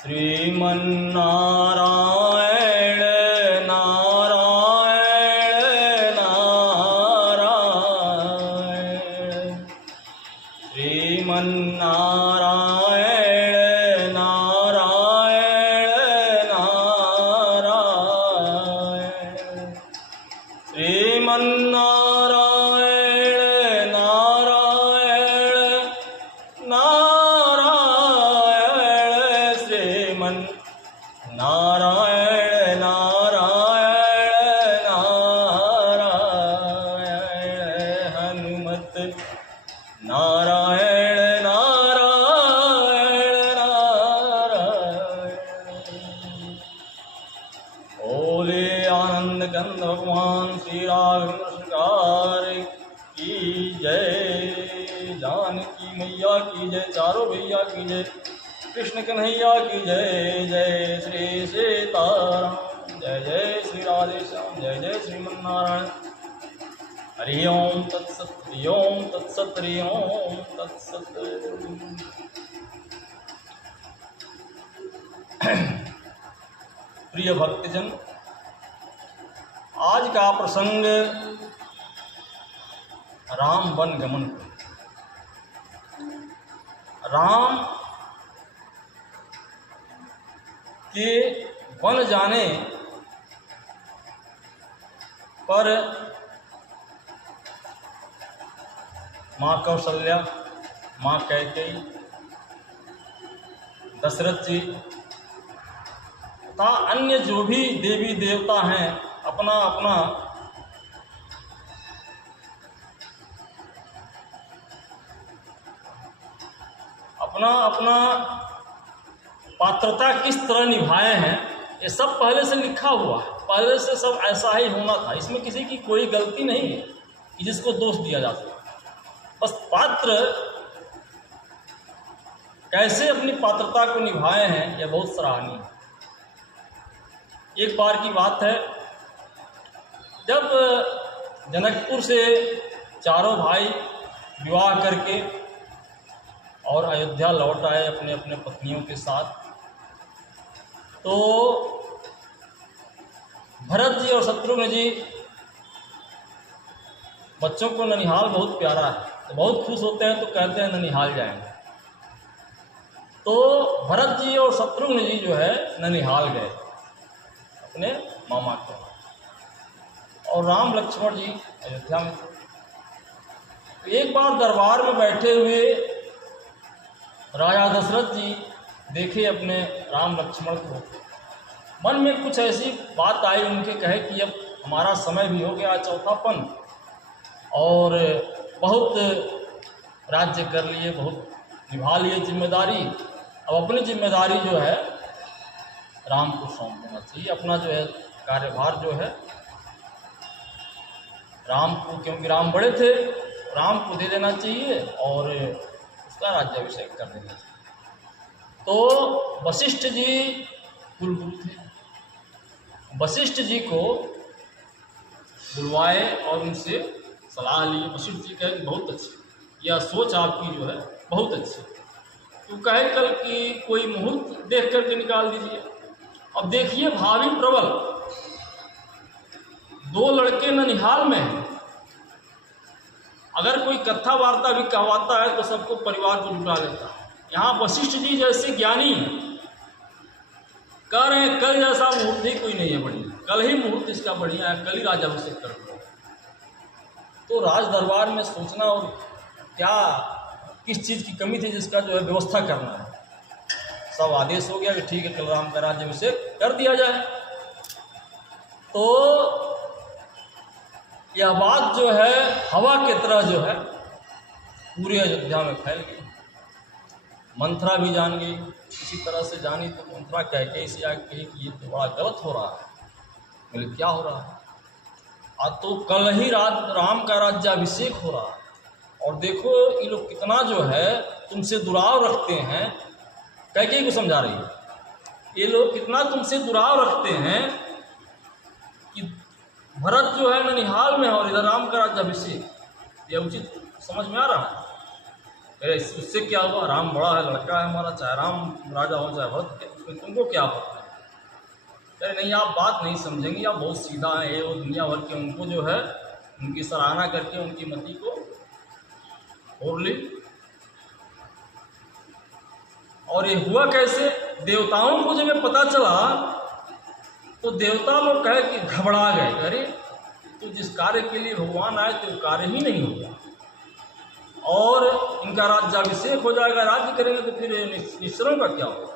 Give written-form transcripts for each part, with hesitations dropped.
श्रीमन्नारायण नारायण नारायण श्रीमन्नारायण नारायण नारायण श्रीमन्नारायण नारायण नारायण श्रीमन् नारायण नारायण नारायण हनुमत नारायण नारायण नारायण। बोले आनंद कंद भगवान श्री राघवेंद्र सरकार की जय। जानकी मैया की जय। चारों भैया की जय। कृष्ण कन्हैया की जय। जय श्री सीताराम। जय जय श्री राधेश्याम। जय जय श्रीमन्नारायण। हरि ओम तत्सत। हरि ओम तत्सत। हरि ओम तत्सत। प्रिय भक्तजन, आज का प्रसंग राम वन गमन का। राम के वन जाने पर माँ कौशल्या, माँ कैकेयी, दशरथ जी तथा अन्य जो भी देवी देवता हैं अपना अपना पात्रता किस तरह निभाए हैं, ये सब पहले से लिखा हुआ है। पहले से सब ऐसा ही होना था। इसमें किसी की कोई गलती नहीं है कि जिसको दोष दिया जा सके। बस पात्र कैसे अपनी पात्रता को निभाए हैं, यह बहुत सराहनीय है। एक बार की बात है, जब जनकपुर से चारों भाई विवाह करके और अयोध्या लौट आए अपने अपने पत्नियों के साथ, तो भरत जी और शत्रुघ्न जी, बच्चों को ननिहाल बहुत प्यारा है तो बहुत खुश होते हैं, तो कहते हैं ननिहाल जाएंगे। तो भरत जी और शत्रुघ्न जी जो है ननिहाल गए अपने मामा के, और राम लक्ष्मण जी अयोध्या में थे। तो एक बार दरबार में बैठे हुए राजा दशरथ जी देखे अपने राम लक्ष्मण को। मन में कुछ ऐसी बात आई उनके, कहे कि अब हमारा समय भी हो गया चौथापन, और बहुत राज्य कर लिए, बहुत निभा लिए जिम्मेदारी। अब अपनी जिम्मेदारी जो है राम को सौंप देना चाहिए। अपना जो है कार्यभार जो है राम को, क्योंकि राम बड़े थे, राम को दे देना चाहिए और उसका राज्याभिषेक कर देना चाहिए। तो वशिष्ठ जी कुलगुरु थे। वशिष्ठ जी को बुलवाए और उनसे सलाह ली। वशिष्ठ जी कहे कि बहुत अच्छी, यह सोच आपकी जो है बहुत अच्छी। तो कहे कल कि कोई मुहूर्त देख करके निकाल दीजिए। अब देखिए भावी प्रबल, दो लड़के ननिहाल में हैं। अगर कोई कथा वार्ता भी कहवाता है तो सबको परिवार को जुटा लेता है। यहाँ वशिष्ठ जी जैसे ज्ञानी कह रहे हैं कल जैसा मुहूर्त ही कोई नहीं है बढ़िया, कल ही मुहूर्त इसका बढ़िया है, कल ही राज्याभिषेक कर दो। तो राज दरबार में सोचना और क्या किस चीज़ की कमी थी जिसका जो है व्यवस्था करना है। सब आदेश हो गया कि ठीक है कल राम का राज्याभिषेक कर दिया जाए। तो यह बात जो है हवा की तरह जो है पूरे अयोध्या में फैल गई। मंथरा भी जान गई, इसी तरह से जानी तो मंथरा कैकेयी से आके कही कि ये तो बड़ा गलत हो रहा है। बोले क्या हो रहा है? आज तो कल ही राम का राज्याभिषेक हो रहा है, और देखो ये लोग कितना जो है तुमसे दुराव रखते हैं। कैकेयी को समझा रही है, ये लोग कितना तुमसे दुराव रखते हैं कि भरत जो है ननिहाल में और इधर राम का राज्याभिषेक, यह उचित समझ में आ रहा है? अरे उससे क्या हुआ, राम बड़ा है, लड़का है हमारा, चाहे राम राजा हो चाहे भरत, उसमें तुमको क्या पता। अरे नहीं, आप बात नहीं समझेंगे, आप बहुत सीधा है, ये वो दुनिया भर के उनको जो है उनकी सराहना करके उनकी मति को और ली। और ये हुआ कैसे, देवताओं को जब ये पता चला तो देवता लोग कहे कि घबरा गए, अरे तो जिस कार्य के लिए भगवान आए थे वो कार्य ही नहीं होगा और इनका राज्याभिषेक हो जाएगा, राज्य करेंगे तो फिर निश्चरों का क्या होगा।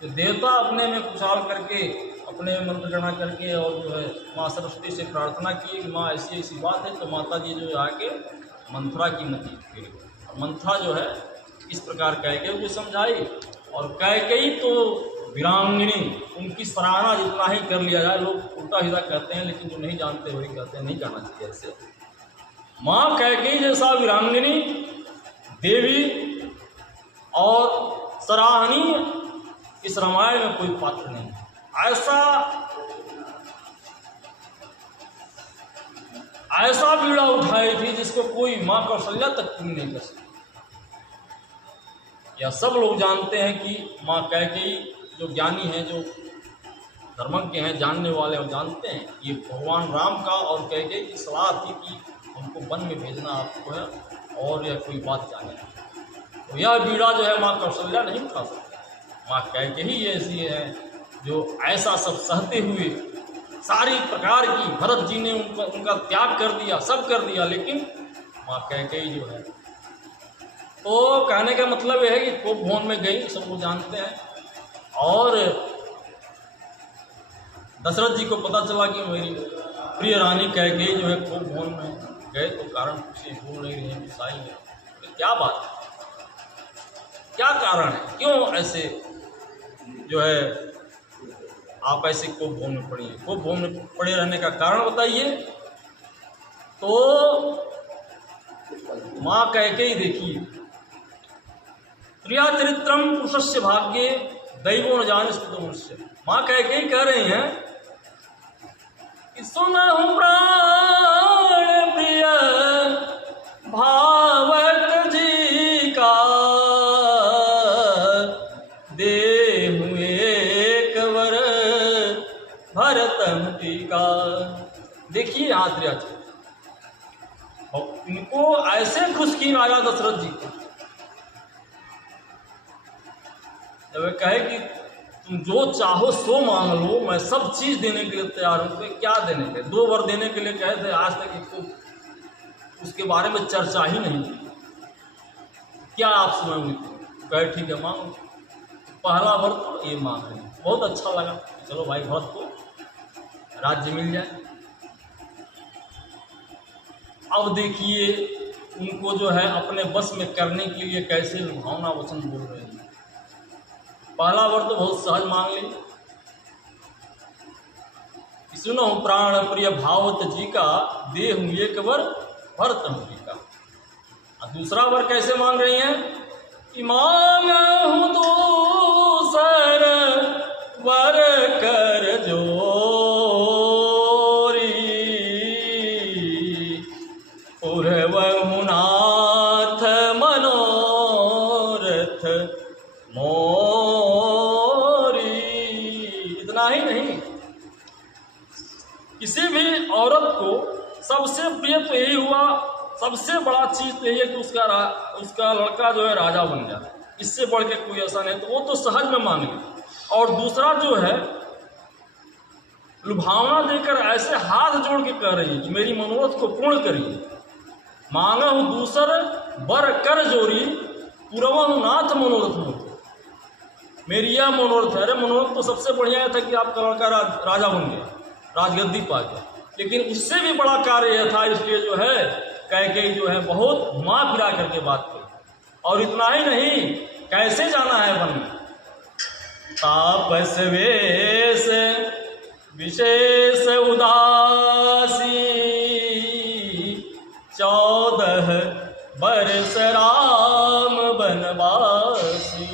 तो देवता अपने में कुशाल करके अपने मंत्र गणना करके और जो है माँ सरस्वती से प्रार्थना की कि माँ ऐसी ऐसी बात है। तो माता जी जो आके मंथरा की मति फिर मंथरा जो है इस प्रकार कैकेयी को समझाई और कैकेयी तो वीरांगनी, उनकी सराहना जितना ही कर लिया जाए, लोग उल्टा सीधा कहते हैं लेकिन जो नहीं जानते वही कहते हैं, नहीं करना चाहिए ऐसे। माँ कैकेयी जैसा वीरांगनी देवी और सराहनीय इस रामायण में कोई पात्र नहीं है। ऐसा बीड़ा उठाई थी जिसको कोई माँ कौशल्या तक पूरी नहीं कर सकती। यह सब लोग जानते हैं कि माँ कैकेयी जो ज्ञानी हैं, जो धर्मज्ञ हैं, जानने वाले और जानते हैं ये भगवान राम का और कैकेयी की सलाह थी कि हमको वन में भेजना आपको है और यह कोई बात जाने। तो यह बीड़ा जो है माँ कौशल्या नहीं उठा सकती। माँ कैकेयी ऐसी है जो ऐसा सब सहते हुए सारी प्रकार की, भरत जी ने उनका त्याग कर दिया, सब कर दिया, लेकिन माँ कैकेयी जो है, तो कहने का मतलब यह है कि कोप भवन में गई, सब लोग जानते हैं। और दशरथ जी को पता चला कि मेरी प्रिय रानी कैकेयी जो है कोप भवन में गए, तो कारण कुछ बोल नहीं रही है, गुस्साई है, तो क्या बात है, क्या कारण है, क्यों ऐसे जो है आप ऐसे कोप भवन में पड़ी हैं, कोप भवन में पड़े रहने का कारण बताइए। तो माँ कैकेयी देखिए, प्रिया चरित्रम पुरुषस्य भाग्ये दैवो न जानिष्ठितो मनुष्य। माँ कैकेयी कह रही हैं कि सुनहु प्राण प्रिय भावक जी का, देहु एक वर भरतम टीका। देखिए यहाँ प्रिया जी, और इनको ऐसे खुश की राजा दशरथ जी को, जब कहे कि तुम जो चाहो सो मांग लो, मैं सब चीज देने के लिए तैयार हूं। तो क्या देने के, 2 वर देने के लिए कहे थे, आज तक इसको उसके बारे में चर्चा ही नहीं की। क्या आप सुनाओगे? कहे ठीक है मांगो। पहला वर तो ये मांग रहे, बहुत अच्छा लगा, चलो भाई भरत को राज्य मिल जाए। अब देखिए उनको जो है अपने बस में करने के लिए कैसे लुभावना वचन बोल रहे हैं। पहला वर तो बहुत सहज मांग ली, सुनो प्राण प्रिय भावत जी का, देहु एक वर भरतम जी का। और दूसरा वर कैसे मांग रही हैं कि मांगहु दूसर वर कर जोरी, पुरवहु नाथ मनोरथ ही नहीं, किसी भी औरत को सबसे प्रिय तो यही हुआ, सबसे बड़ा चीज तो यही है कि उसका लड़का जो है राजा बन जाए, इससे बढ़ के कोई ऐसा नहीं। तो वो तो सहज में मान गई। और दूसरा जो है लुभावना देकर ऐसे हाथ जोड़ के कह रही है कि मेरी मनोरथ को पूर्ण करिए। मांगा हूं दूसर बर कर जोरी, पुरवहु नाथ मनोरथ हो। मेरी यह मनोरथ है। अरे मनोरथ तो सबसे बढ़िया था कि आपका लड़का राजा बन गया, राजगद्दी पा गया, लेकिन उससे भी बड़ा कार्य यह था, इसलिए जो है कैकेयी जो है बहुत घुमा फिरा करके बात की। और इतना ही नहीं, कैसे जाना है वन में, तापस वेश विशेष उदासी, 14 बरस राम बनवासी।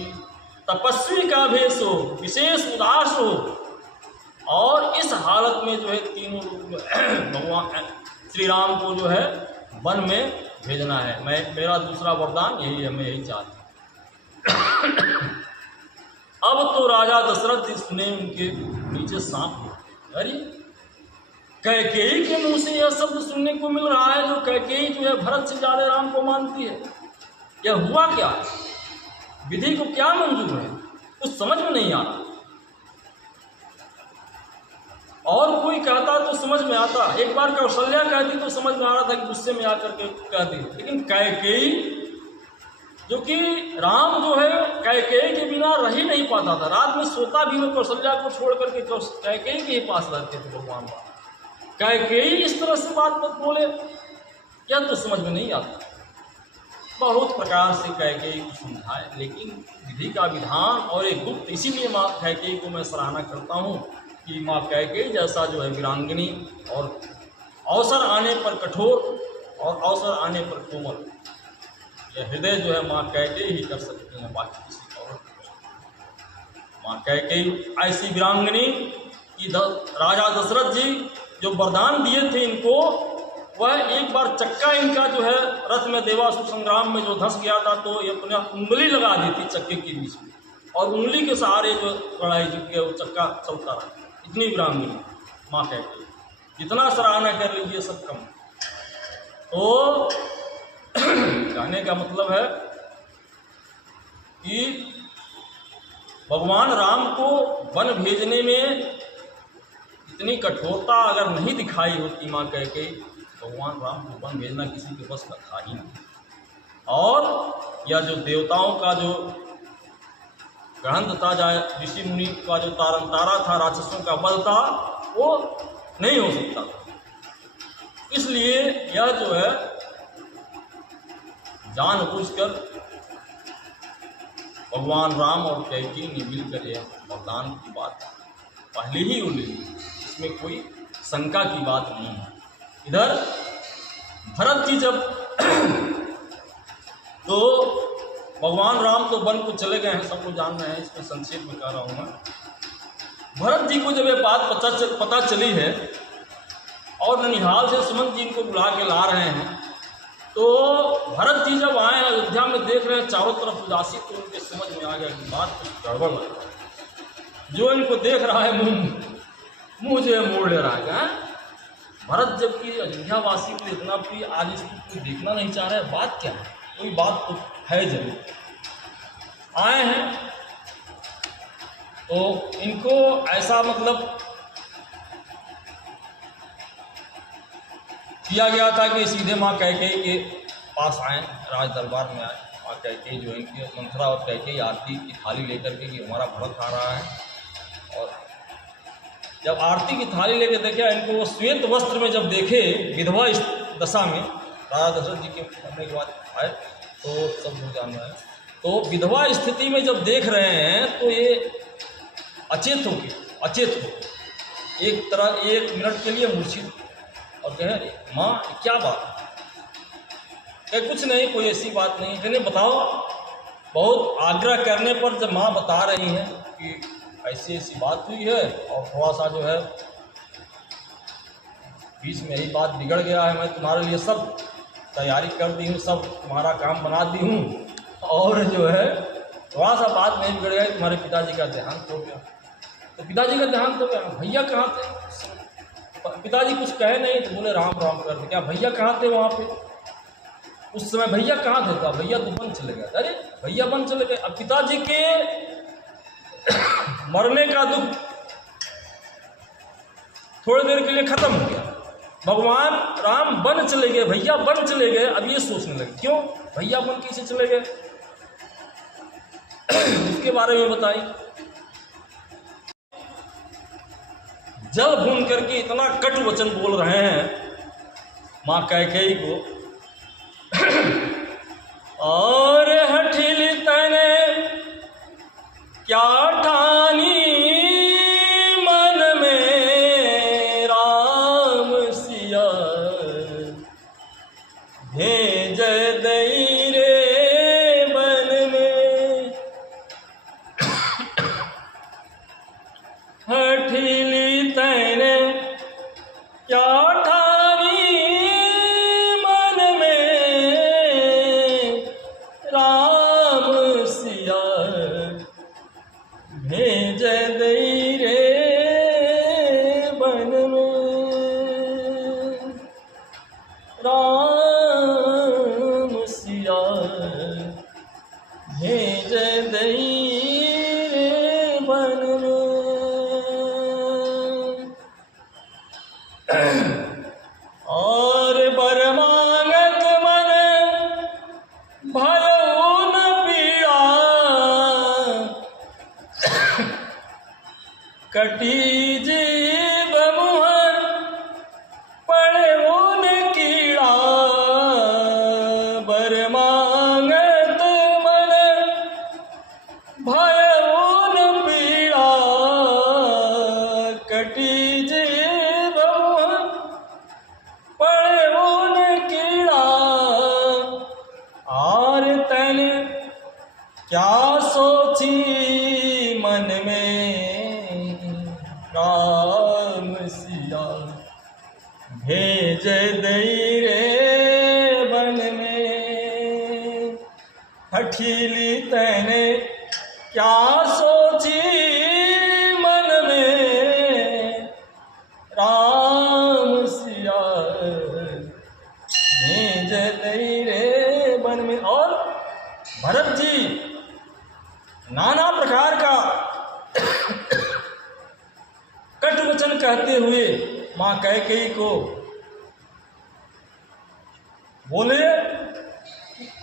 तपस्वी का भेष हो, विशेष उदास हो, और इस हालत में जो है तीनों भगवान श्री राम को जो है वन में भेजना है। मेरा दूसरा वरदान यही है, मैं यही चाहती हूँ। अब तो राजा दशरथ जी सुने उनके नीचे सांप। अरे कैकेयी के मुंह से यह शब्द सुनने को मिल रहा है, जो कैकेयी जो है भरत से ज्यादा राम को मानती है। यह हुआ क्या? विधि को क्या मंजूर है? कुछ समझ में नहीं आ रहा। और कोई कहता तो समझ में आता, एक बार कौशल्या कहती तो समझ में आ रहा था कि गुस्से में आकर के कहती, लेकिन कैकेयी जो कि राम जो है कैकेयी के बिना रह ही नहीं पाता था। रात में सोता भी वो कौशल्या को छोड़ करके कैकेयी के ही पास रहते थे भगवान राम। कैकेयी इस तरह से बात मत बोले, क्या तो समझ में नहीं आता। बहुत प्रकार से कैकेयी को समझाए, लेकिन विधि का विधान और एक गुप्त, इसीलिए माँ कैकेयी को मैं सराहना करता हूँ कि माँ कैकेयी जैसा जो है वीरांगनी, और अवसर आने पर कठोर और अवसर आने पर कोमल, यह हृदय जो है माँ कैकेयी ही कर सकती हैं, बाकी किसी और। माँ कैकेयी ऐसी वीरांगनी कि राजा दशरथ जी जो वरदान दिए थे इनको, वह एक बार चक्का इनका जो है रथ में देवासुर संग्राम में जो धंस गया था, तो ये अपने उंगली लगा दी थी चक्के के बीच में, और उंगली के सहारे जो लड़ाई जीत गया वो चक्का चलता रहा। इतनी वीरांगनी माँ कहती, जितना सराहना कर लीजिए सब कम। तो कहने का मतलब है कि भगवान राम को वन भेजने में इतनी कठोरता अगर नहीं दिखाई होती माँ कैकेयी, भगवान राम को वन भेजना किसी के बस का था ही नहीं। और यह जो देवताओं का जो ग्रहण था, जाए ऋषि मुनि का जो तारन तारा था, राक्षसों का बल था, वो नहीं हो सकता। इसलिए यह जो है जानबूझकर भगवान राम और कैकेयी ने मिलकर यह वरदान की बात पहले ही उल्ली, इसमें कोई शंका की बात नहीं है। इधर भरत जी जब तो भगवान राम तो वन को चले गए हैं, सब लोग जान रहे हैं, इसमें संक्षेप में कह रहा हूँ मैं। भरत जी को जब ये बात पता चली है और ननिहाल से सुमंत जी इनको बुला के ला रहे हैं, तो भरत जी जब आए अयोध्या में देख रहे हैं चारों तरफ उदासी, तो उनके समझ में आ गया कि बात कुछ गड़बड़ है। जो इनको देख रहा है मुँह जो है मोड़ ले रहा है। भरत जबकि अयोध्यावासी को इतना प्रिय, आज इसको कोई देखना नहीं चाह रहा है, बात क्या है? कोई बात तो है जरूर। आए हैं तो इनको ऐसा मतलब किया गया था कि सीधे माँ कैकेयी के पास आए, राज दरबार में आए। माँ कैकेयी जो इनकी मंथरा और कैकेयी आरती की थाली लेकर के कि हमारा भरत आ रहा है, और जब आरती की थाली लेकर देखा इनको, वो श्वेत वस्त्र में जब देखे विधवा इस दशा में, राजा दशरथ जी के मरने के बाद आए तो सब लोग जान रहे हैं, तो विधवा स्थिति में जब देख रहे हैं तो ये अचेत हो एक तरह 1 मिनट के लिए मूर्छित, और कहे माँ क्या बात? कहे कुछ नहीं, कोई ऐसी बात नहीं। कहने बताओ। बहुत आग्रह करने पर जब माँ बता रही हैं कि ऐसी ऐसी बात हुई है, और थोड़ा सा जो है बीच में ही बात बिगड़ गया है, मैं तुम्हारे लिए सब तैयारी कर दी हूँ, सब तुम्हारा काम बना दी हूँ, और जो है थोड़ा सा बात नहीं बिगड़ गया, तुम्हारे पिताजी का देहांत हो गया। तो पिताजी का देहांत हो गया, भैया कहाँ थे? पिताजी कुछ कहे नहीं, तो बोले राम राम कर दे। क्या भैया कहाँ थे वहाँ पे? उस समय भैया कहाँ थे? तो भैया तो वन चले गए। अरे भैया वन चले गए। अब पिताजी के मरने का दुख थोड़ी देर के लिए खत्म हो गया। भगवान राम वन चले गए, भैया वन चले गए। अब ये सोचने लगे क्यों भैया वन कैसे चले गए, इसके बारे में बताइए। जल भून करके इतना कटु वचन बोल रहे हैं माँ कैकेयी को, और हठिल तने क्या ठानी मन में राम सिया, भेज दई रे बन में। हठिल तने क्या ठानी मन में भेज दई रे बन में राम सिया भेज दई रे बन में। और बर मांगत मन भयो न पीड़ा कटी जीव मुँह पड़े न कीड़ा। बर मांगत मन भयो न पीड़ा कटी जीव मुँह पड़े न कीड़ा। और तन क्या सोची मन में राम सिया भेज दई रे बन में। हठीली तैने क्या सोची मन में राम सिया भेज दई रे बन में। और भरत जी नाना प्रकार का कटु वचन कहते हुए मां कैकेयी को बोले,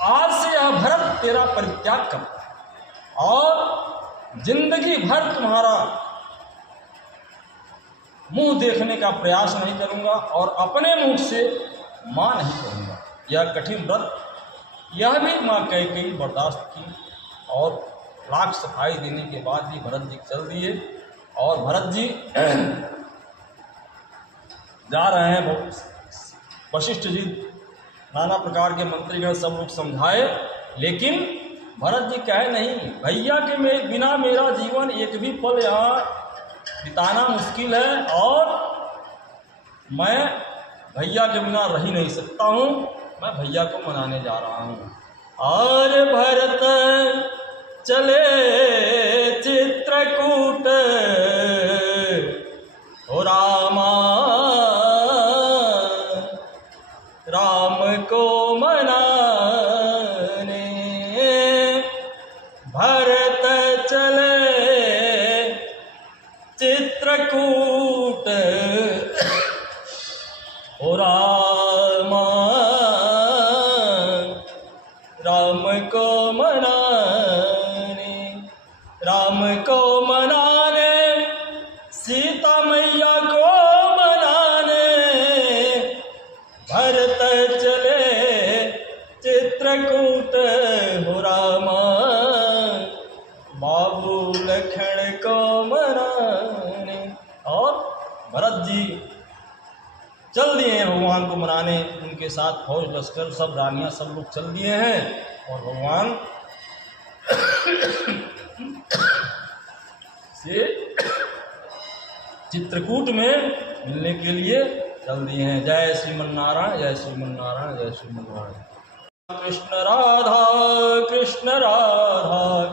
आज से यह भरत तेरा परित्याग कर और जिंदगी भर तुम्हारा मुंह देखने का प्रयास नहीं करूंगा और अपने मुंह से मां नहीं कहूंगा। यह कठिन व्रत यह भी मां कैकेयी बर्दाश्त की और लाख सफाई देने के बाद भी भरत जी चल दिए। और भरत जी जा रहे हैं, वशिष्ठ जी नाना प्रकार के मंत्रीगण सब लोग समझाए, लेकिन भरत जी कहे नहीं, भैया के बिना मेरा जीवन एक भी पल यहाँ बिताना मुश्किल है और मैं भैया के बिना रह ही नहीं सकता हूँ, मैं भैया को मनाने जा रहा हूँ। और भरत चले चित्रकूट हो रामा राम को मनाने। भरत चले चित्रकूट हो रामा राम को मनाने। राम को मनाने सीता मैया को मनाने। भरत चले चित्रकूट हो रामा बाबू लखन को मनाने। और भरत जी चल दिए हैं भगवान को मनाने, उनके साथ फौज लश्कर सब रानियां सब लोग चल दिए हैं और भगवान से चित्रकूट में मिलने के लिए चल दिए हैं। जय श्रीमन नारायण, जय श्रीमन नारायण, जय श्रीमन नारायण। कृष्ण राधा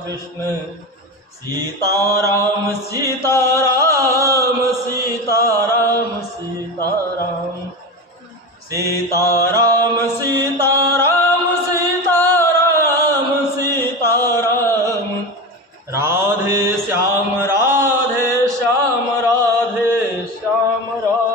कृष्ण सीताराम सीताराम सीताराम सीताराम सीताराम सीताराम सीताराम सीताराम। राधे श्याम राधे श्याम राधे श्याम राधे।